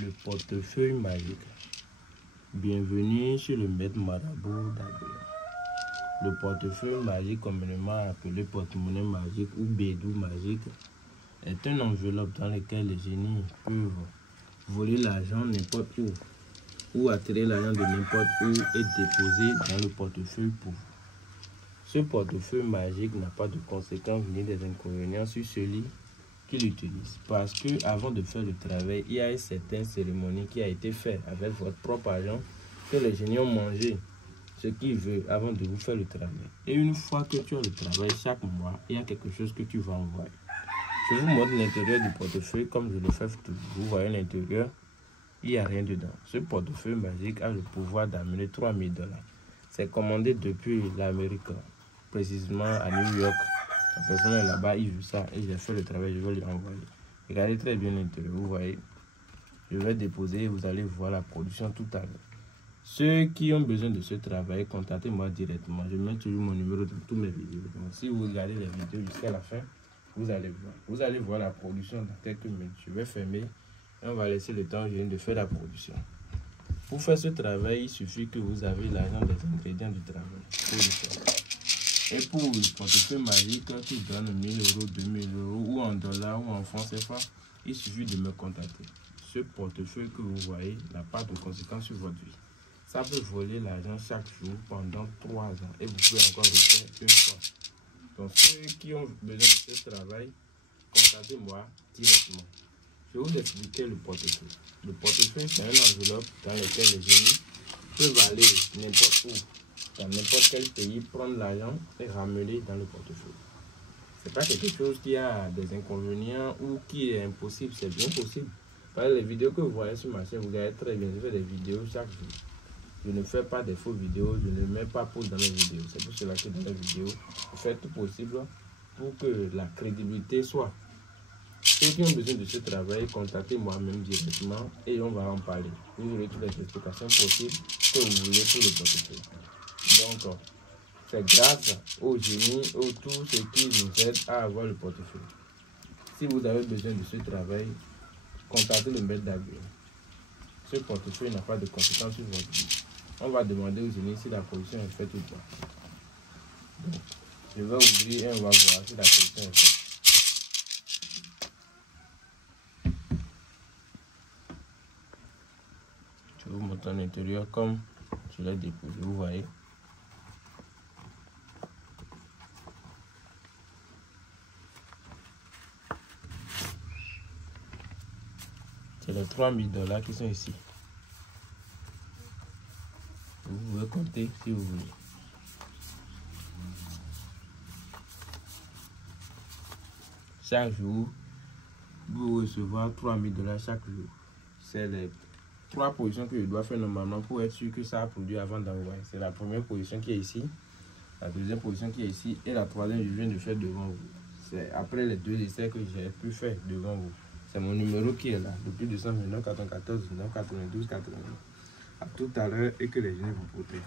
Le portefeuille magique. Bienvenue sur le maître marabout d'Abel. Le portefeuille magique, communément appelé porte-monnaie magique ou bédou magique, est une enveloppe dans laquelle les génies peuvent voler l'argent n'importe où ou attirer l'argent de n'importe où et déposer dans le portefeuille pour vous. Ce portefeuille magique n'a pas de conséquences ni des inconvénients sur celui qui l'utilise. Parce que avant de faire le travail, il y a une certaine cérémonie qui a été faite avec votre propre argent que les génies ont mangé ce qu'ils veulent avant de vous faire le travail. Et une fois que tu as le travail, chaque mois, il y a quelque chose que tu vas envoyer. Je vous montre l'intérieur du portefeuille comme je le fais toujours. Vous voyez l'intérieur, il n'y a rien dedans. Ce portefeuille magique a le pouvoir d'amener 3000 $. C'est commandé depuis l'Amérique, précisément à New York. La personne est là-bas, il veut ça et j'ai fait le travail, je vais lui envoyer. Regardez très bien l'intérieur, vous voyez. Je vais déposer et vous allez voir la production tout à l'heure. Ceux qui ont besoin de ce travail, contactez-moi directement. Je mets toujours mon numéro dans toutes mes vidéos. Donc, si vous regardez les vidéos jusqu'à la fin, vous allez voir. Vous allez voir la production dans quelques minutes. Je vais fermer et on va laisser le temps de faire la production. Pour faire ce travail, il suffit que vous avez l'argent des ingrédients du travail pour le faire. Et pour le portefeuille magique qui donne 1000 €, 2000 € ou en dollars ou en francs CFA, il suffit de me contacter. Ce portefeuille que vous voyez n'a pas de conséquences sur votre vie. Ça peut voler l'argent chaque jour pendant 3 ans et vous pouvez encore le faire une fois. Donc ceux qui ont besoin de ce travail, contactez-moi directement. Je vais vous expliquer le portefeuille. Le portefeuille, c'est une enveloppe dans laquelle les génies peuvent aller n'importe où, dans n'importe quel pays, prendre l'argent et ramener dans le portefeuille. Ce n'est pas quelque chose qui a des inconvénients ou qui est impossible, c'est bien possible. Par les vidéos que vous voyez sur ma chaîne, vous regardez très bien, je fais des vidéos chaque jour. Je ne fais pas des faux vidéos, je ne mets pas pause dans mes vidéos. C'est pour cela que dans les vidéos, je fais tout possible pour que la crédibilité soit. Ceux qui ont besoin de ce travail, contactez-moi même directement et on va en parler. Vous aurez toutes les explications possibles que vous voulez pour le portefeuille. Donc, c'est grâce aux génies, aux tous ceux qui nous aident à avoir le portefeuille. Si vous avez besoin de ce travail, contactez le maître d'Abel. Ce portefeuille n'a pas de conséquences sur votre vie. On va demander aux génies si la production est faite ou pas. Donc, je vais ouvrir et on va voir si la production est faite. Je vous montre l'intérieur comme je l'ai déposé, vous voyez. C'est les 3000 $ qui sont ici. Vous pouvez compter si vous voulez. Chaque jour, vous recevez 3000 $ chaque jour. C'est les 3 positions que je dois faire normalement pour être sûr que ça a produit avant d'envoyer. C'est la première position qui est ici, la deuxième position qui est ici et la troisième je viens de faire devant vous. C'est après les 2 essais que j'ai pu faire devant vous. C'est mon numéro qui est là, depuis 229 94 19 92 89. À tout à l'heure et que les gens vous protègent.